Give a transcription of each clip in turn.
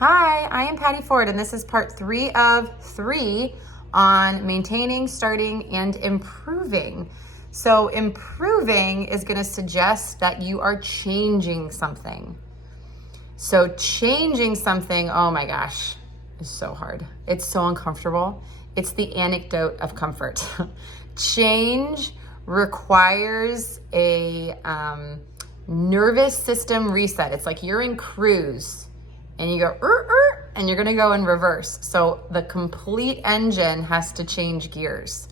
Hi, I am Patty Ford, and this is part 3 of 3 on maintaining, starting, and improving. So improving is going to suggest that you are changing something. So changing something, oh my gosh, is so hard. It's so uncomfortable. It's the anecdote of comfort. Change requires a nervous system reset. It's like you're in cruise and you go, and you're gonna go in reverse. So the complete engine has to change gears.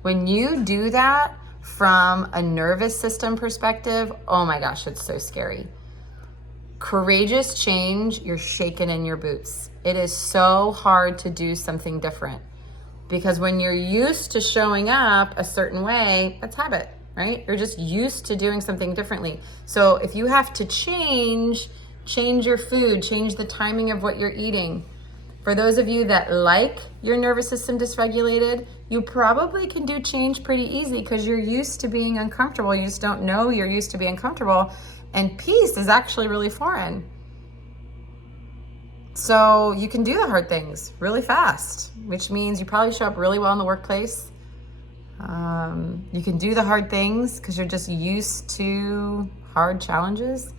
When you do that from a nervous system perspective, oh my gosh, it's so scary. Courageous change, you're shaking in your boots. It is so hard to do something different because when you're used to showing up a certain way, that's habit, right? You're just used to doing something differently. So if you have to change your food, change the timing of what you're eating. For those of you that like your nervous system dysregulated, you probably can do change pretty easy because you're used to being uncomfortable. You just don't know you're used to being uncomfortable. And peace is actually really foreign. So you can do the hard things really fast, which means you probably show up really well in the workplace. You can do the hard things because you're just used to hard challenges.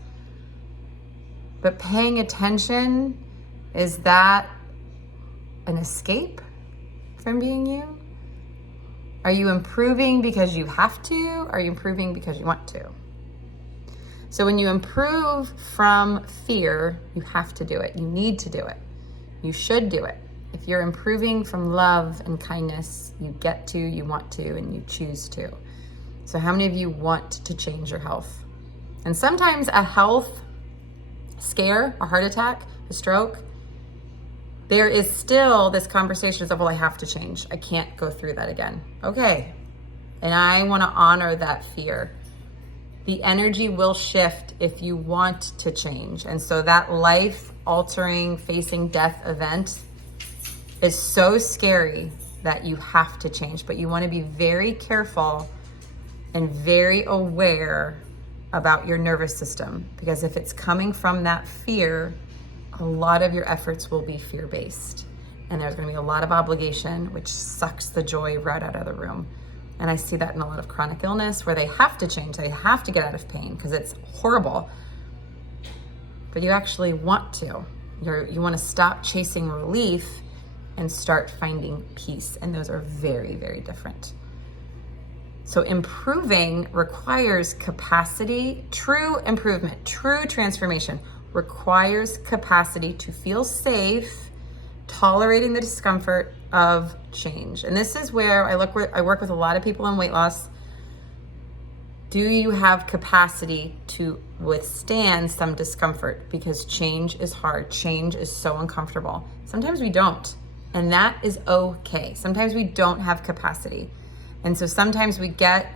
But paying attention, is that an escape from being you? Are you improving because you have to? Are you improving because you want to? So when you improve from fear, you have to do it. You need to do it. You should do it. If you're improving from love and kindness, you get to, you want to, and you choose to. So how many of you want to change your health? And sometimes a health scare, a heart attack, a stroke, there is still this conversation of, well, I have to change. I can't go through that again. Okay. And I want to honor that fear. The energy will shift if you want to change. And so that life-altering, facing death event is so scary that you have to change. But you want to be very careful and very aware about your nervous system, because if it's coming from that fear, a lot of your efforts will be fear-based. And there's going to be a lot of obligation, which sucks the joy right out of the room. And I see that in a lot of chronic illness where they have to change, they have to get out of pain because it's horrible. But you actually want to. You want to stop chasing relief and start finding peace. And those are very, very different. So improving requires capacity. True improvement, true transformation requires capacity to feel safe, tolerating the discomfort of change. And this is where I work with a lot of people on weight loss. Do you have capacity to withstand some discomfort? Because change is hard. Change is so uncomfortable. Sometimes we don't, and that is okay. Sometimes we don't have capacity. And so sometimes we get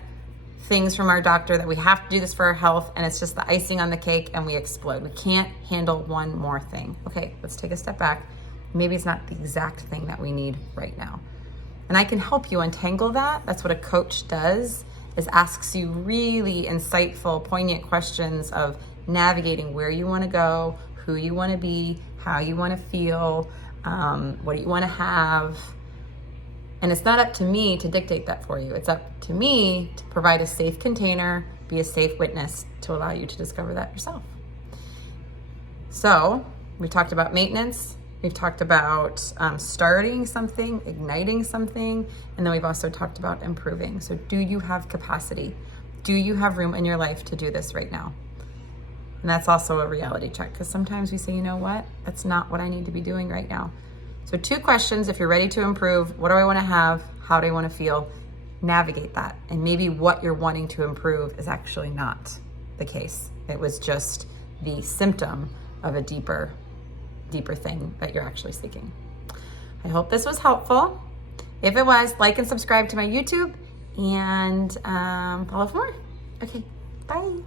things from our doctor that we have to do this for our health, and it's just the icing on the cake and we explode. We can't handle one more thing. Okay, let's take a step back. Maybe it's not the exact thing that we need right now. And I can help you untangle that. That's what a coach does, is asks you really insightful, poignant questions of navigating where you want to go, who you want to be, how you want to feel, what you want to have. And it's not up to me to dictate that for you. It's up to me to provide a safe container, be a safe witness to allow you to discover that yourself. So we talked about maintenance. We've talked about starting something, igniting something, and then we've also talked about improving. So do you have capacity? Do you have room in your life to do this right now? And that's also a reality check, because sometimes we say, you know what? That's not what I need to be doing right now. So 2 questions, if you're ready to improve: what do I want to have? How do I want to feel? Navigate that. And maybe what you're wanting to improve is actually not the case. It was just the symptom of a deeper thing that you're actually seeking. I hope this was helpful. If it was, like and subscribe to my YouTube and follow for more. Okay, bye.